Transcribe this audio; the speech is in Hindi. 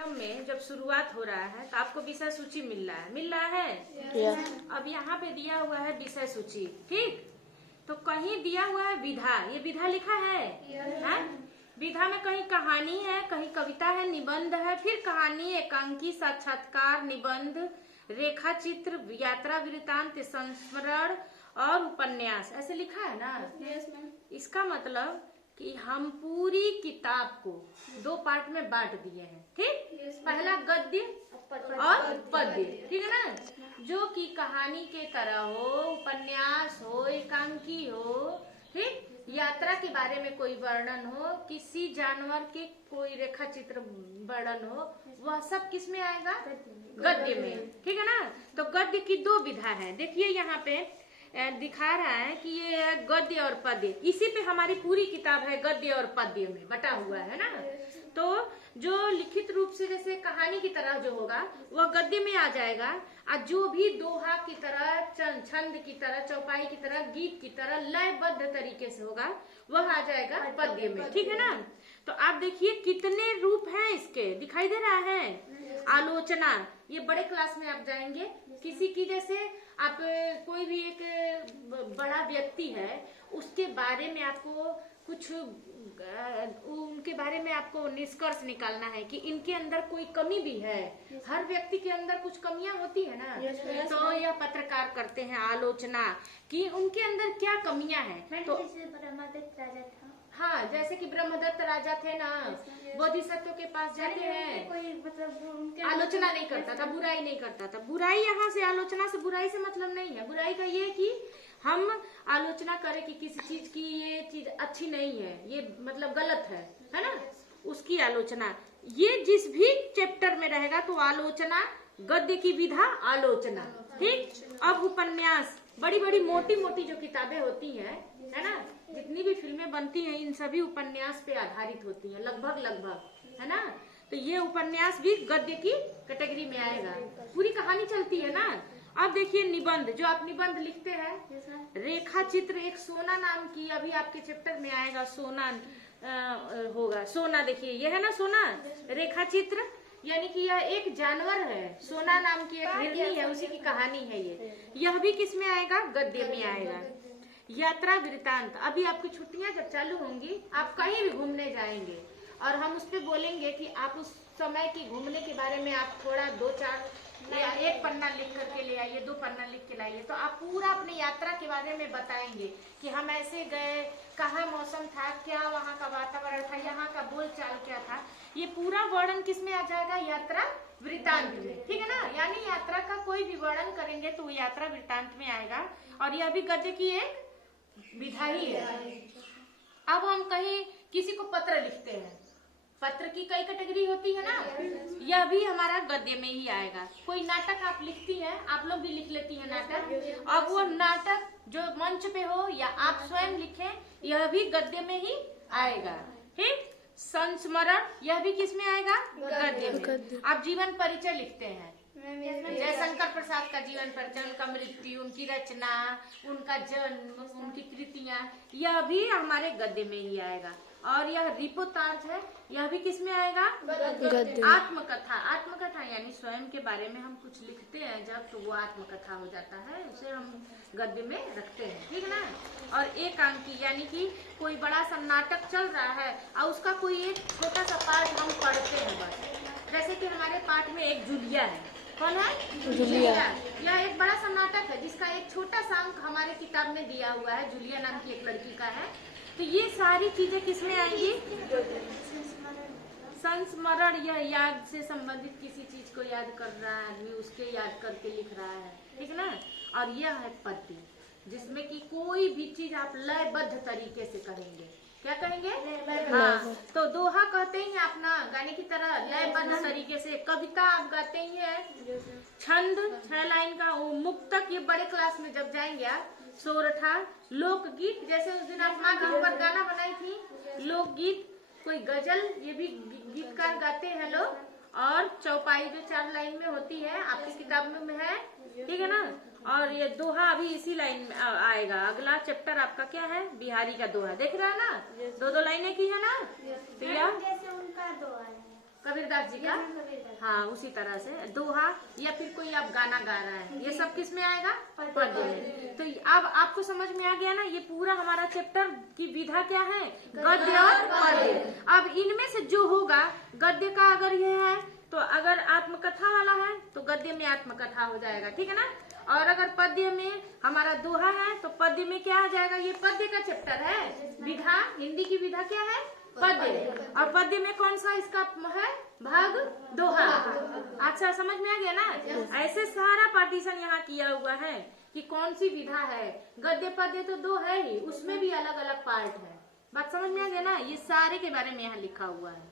क्रम में जब शुरुआत हो रहा है तो आपको विषय सूची मिल रहा है। अब यहाँ पे दिया हुआ है विषय सूची, ठीक। तो कहीं दिया हुआ है विधा, ये विधा लिखा है, है? विधा में कहीं कहानी है, कहीं कविता है, निबंध है, फिर कहानी, एकांकी, साक्षात्कार, निबंध, रेखा चित्र, यात्रा वृत्तांत, संस्मरण और उपन्यास, ऐसे लिखा है ना। इसका मतलब कि हम पूरी किताब को दो पार्ट में बांट दिए हैं, ठीक। पहला गद्य और पद्य, ठीक है ना, जो कि कहानी के तरह हो, उपन्यास हो, एकांकी हो, ठीक। यात्रा के बारे में कोई वर्णन हो, किसी जानवर के कोई रेखा चित्र वर्णन हो, वह सब किस में आएगा? गद्य में, ठीक है ना। तो गद्य की दो विधा है। देखिए यहाँ पे दिखा रहा है कि ये गद्य और पद्य, इसी पे हमारी पूरी किताब है, गद्य और पद्य में बटा हुआ है ना। तो जो लिखित रूप से जैसे कहानी की तरह जो होगा वह गद्य में आ जाएगा, और जो भी दोहा की तरह, छंद की तरह, चौपाई की तरह, गीत की तरह लयबद्ध तरीके से होगा वह आ जाएगा पद्य में, ठीक है ना। तो आप देखिए कितने रूप हैं इसके, दिखाई दे रहा है। आलोचना, ये बड़े क्लास में आप जाएंगे, किसी की जैसे आप कोई भी एक बड़ा व्यक्ति है उसके बारे में आपको कुछ उनके बारे में आपको निष्कर्ष निकालना है कि इनके अंदर कोई कमी भी है। हर व्यक्ति के अंदर कुछ कमियां होती है ना। तो यह पत्रकार करते हैं आलोचना कि उनके अंदर क्या कमियां हैं। तो हाँ, जैसे कि ब्रह्मदत्त राजा थे ना, बोधिसत्व के पास जाते हैं, कोई मतलब आलोचना नहीं करता था, बुराई नहीं करता था। बुराई यहाँ से, आलोचना से बुराई से मतलब नहीं है। बुराई का ये कि हम आलोचना करें कि किसी चीज की ये चीज अच्छी नहीं है, ये मतलब गलत है ना, उसकी आलोचना। ये जिस भी चैप्टर में रहेगा तो आलोचना, गद्य की विधा आलोचना, ठीक। अब उपन्यास, बड़ी बड़ी मोटी मोटी जो किताबें होती हैं, है ना, जितनी भी फिल्में बनती हैं इन सभी उपन्यास पे आधारित होती हैं, लगभग, है ना। तो ये उपन्यास भी गद्य की कैटेगरी में आएगा, पूरी कहानी चलती है ना। अब देखिए निबंध, जो आप निबंध लिखते हैं, रेखा चित्र, एक सोना नाम की, अभी आपके चैप्टर में आएगा, सोना होगा। सोना देखिए, ये है ना सोना, रेखा चित्र, यानी कि यह एक जानवर है, सोना नाम की एक हिरनी है, उसी की कहानी है ये। यह भी किस में आएगा? गद्य में आएगा। यात्रा वृत्तांत, अभी आपकी छुट्टियां जब चालू होंगी आप कहीं भी घूमने जाएंगे और हम उस पे बोलेंगे कि आप उस समय की घूमने के बारे में आप थोड़ा 2-4 या एक पन्ना लिख करके ले आइए, 2 पन्ना लिख के लाइए, तो आप पूरा अपनी यात्रा के बारे में बताएंगे कि हम ऐसे गए, कहाँ मौसम था, क्या वहाँ का वातावरण था, यहाँ का बोलचाल क्या था। ये पूरा वर्णन किस में आ जाएगा? यात्रा वृत्तांत में, ठीक है ना। यानी यात्रा का कोई भी वर्णन करेंगे तो वो यात्रा वृत्तांत में आएगा, और यह भी गद्य की एक विधा ही है। अब हम कहीं किसी को पत्र लिखते हैं, पत्र की कई कैटेगरी होती है ना, यह भी हमारा गद्य में ही आएगा। कोई नाटक आप लिखती हैं, आप लोग भी लिख लेती हैं नाटक, अब वो नाटक जो मंच पे हो या आप स्वयं लिखें, यह भी गद्य में ही आएगा, ठीक। संस्मरण, यह भी किस में आएगा? गद्य में। आप जीवन परिचय लिखते हैं, जयशंकर प्रसाद का जीवन परिचय, उनका मृत्यु, उनकी रचना, उनका जन्म, उनकी कृतियां, यह भी हमारे गद्य में ही आएगा। और यह रिपोर्टाज है, यह भी किस में आएगा? गद्य। आत्मकथा, आत्मकथा यानी स्वयं के बारे में हम कुछ लिखते हैं जब, तो वो आत्मकथा हो जाता है, उसे हम गद्य में रखते हैं, ठीक है ना। और एकांकी, यानी कि कोई बड़ा सा नाटक चल रहा है और उसका कोई एक छोटा सा पार्ट हम पढ़ते हैं बस। जैसे कि हमारे पाठ में एक जूलिया है, कौन है? जूलिया। यह एक बड़ा सा नाटक है जिसका एक छोटा सा अंक हमारे किताब में दिया हुआ है, जूलिया नाम की एक लड़की का है। तो ये सारी चीजें किसमें आएंगी? संस्मरण, यह याद से संबंधित किसी चीज को याद कर रहा है आदमी, उसके याद करके लिख रहा है, ठीक है ना। और यह है पद्य, जिसमें कि कोई भी चीज आप लयबद्ध तरीके से करेंगे। क्या कहेंगे? हाँ, तो दोहा कहते ही आप ना, गाने की तरह लयबद्ध तरीके से। कविता आप गाते ही है, छंद 6 लाइन का, मुक्तक, ये बड़े क्लास में जब जाएंगे आप, सोरठा, लोकगीत, जैसे उस दिन आप माँ के ऊपर गाना बनाई थी, लोकगीत, कोई गजल, ये भी गीतकार गाते हैं लोग। और चौपाई जो 4 लाइन में होती है, आपकी किताब में है, ठीक है ना। और ये दोहा अभी इसी लाइन में आएगा। अगला चैप्टर आपका क्या है? बिहारी का दोहा, देख रहा है ना, 2-2 लाइनें की है ना। तो यह जैसे उनका दोहा है, कबीरदास जी का, हाँ उसी तरह से दोहा, या फिर कोई आप गाना गा रहा है, ये सब किस में आएगा? पद्य में। तो अब आपको समझ में आ गया ना, ये पूरा हमारा चैप्टर की विधा क्या है? गद्य और पद्य। अब इनमें से जो होगा, गद्य का अगर ये है तो अगर आत्मकथा वाला है तो गद्य में आत्मकथा हो जाएगा, ठीक है ना। और अगर पद्य में हमारा दोहा है तो पद्य में क्या आ जाएगा? ये पद्य का चैप्टर है, विधा, हिंदी की विधा क्या है? पद्य। और पद्य में कौन सा इसका है भाग? दोहा। अच्छा समझ में आ गया ना। ऐसे सारा पार्टीशन यहाँ किया हुआ है कि कौन सी विधा है। गद्य पद्य तो दो है ही, उसमें भी अलग अलग पार्ट है। बात समझ में आ गया ना। ये सारे के बारे में यहाँ लिखा हुआ है।